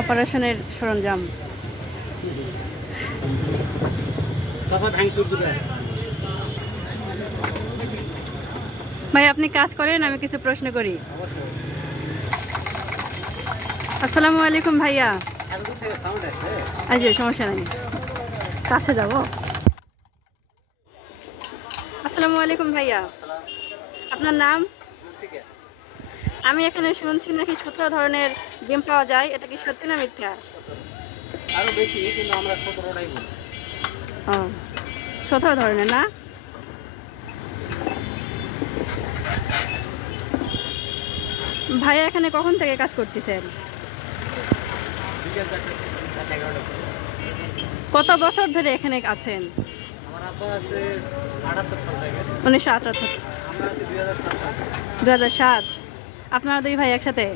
অপারেশনের সরঞ্জাম। ভাই আপনি কাজ করেন, আমি কিছু প্রশ্ন করি। আসসালামু আলাইকুম ভাইয়া। এই যে সমস্যা নেই, কাছে যাব। আসসালামু আলাইকুম ভাইয়া, আপনার নাম? আমি এখানে শুনছি নাকি 17 ধরনের ডিম পাওয়া যায়, এটা কি সত্যি না মিথ্যা? আরো বেশি, কিন্তু আমরা 17টাই বলি। ও, 17 ধরনের না? ভাইয়া এখানে কখন থেকে কাজ করতেছেন? বিকেল 4টা, রাত 11টা। কত বছর ধরে এখানে আছেন? আমার আব্বা আছে 78 সাল থেকে। 1978। আমরা আছি 2007 সাল থেকে। 2007। আপনারা দুই ভাই একসাথে?